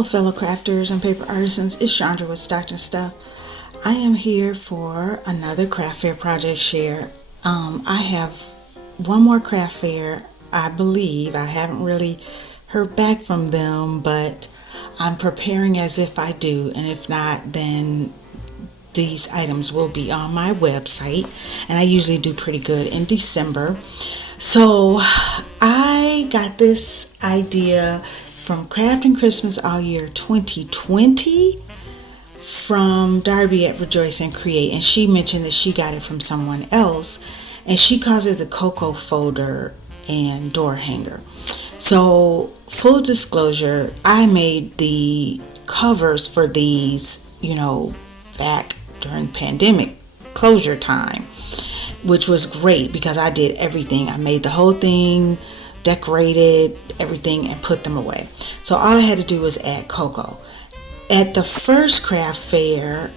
Hello, fellow crafters and paper artisans. It's Chandra with Stockton Stuff. I am here for another craft fair project share. I have one more craft fair, I believe. I haven't really heard back from them, but I'm preparing as if I do, and if not, then these items will be on my website, and I usually do pretty good in December. So I got this idea from Crafting Christmas All Year 2020 from Darby at Rejoice and Create, and she mentioned that she got it from someone else, and she calls it the Cocoa Folder and Door Hanger. So full disclosure, I made the covers for these, back during pandemic closure time, which was great because I did everything. I made the whole thing, decorated everything, and put them away. So all I had to do was add cocoa. At the first craft fair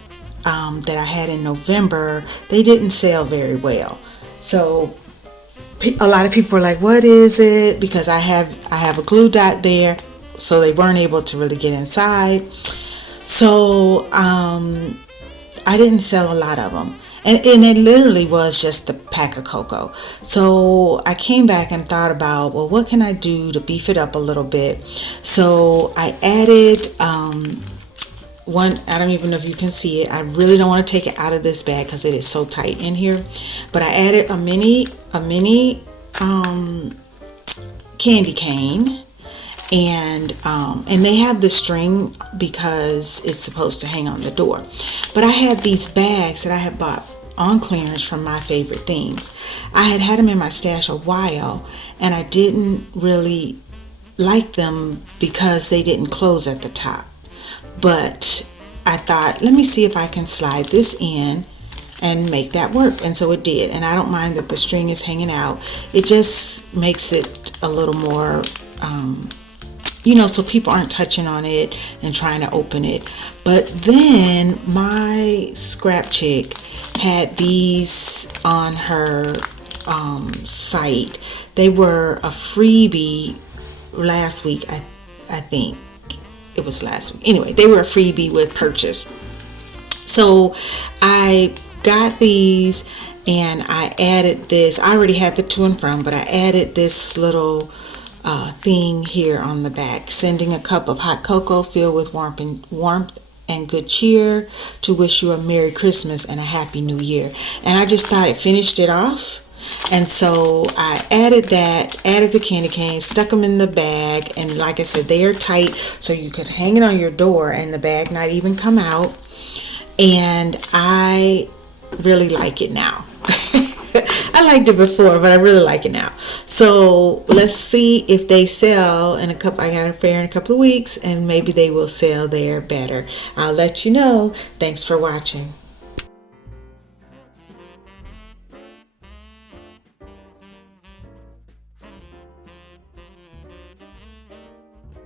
that I had in November, they didn't sell very well. So a lot of people were like, "What is it?" Because I have a glue dot there, so they weren't able to really get inside. So I didn't sell a lot of them. And it literally was just a pack of cocoa. So I came back and thought about, well, what can I do to beef it up a little bit? So I added one, I don't even know if you can see it. I really don't want to take it out of this bag because it is so tight in here. But I added a mini candy cane. And they have the string because it's supposed to hang on the door. But I had these bags that I had bought on clearance from My Favorite Things. I had them in my stash a while, and I didn't really like them because they didn't close at the top. But I thought, let me see if I can slide this in and make that work. And so it did. And I don't mind that the string is hanging out. It just makes it a little more so people aren't touching on it and trying to open it. But then my scrap chick had these on her site. They were a freebie last week. I think it was last week. Anyway, they were a freebie with purchase. So I got these and I added this. I already had the to and from, but I added this little thing here on the back, sending a cup of hot cocoa filled with warmth and good cheer to wish you a Merry Christmas and a Happy New Year. And I just thought it finished it off. And so I added the candy cane, stuck them in the bag, and like I said, they are tight, so you could hang it on your door and the bag not even come out. And I really like it now. I liked it before, but I really like it now. So let's see if they sell in a couple. I got a fair in a couple of weeks, and maybe they will sell there better. I'll let you know. Thanks for watching.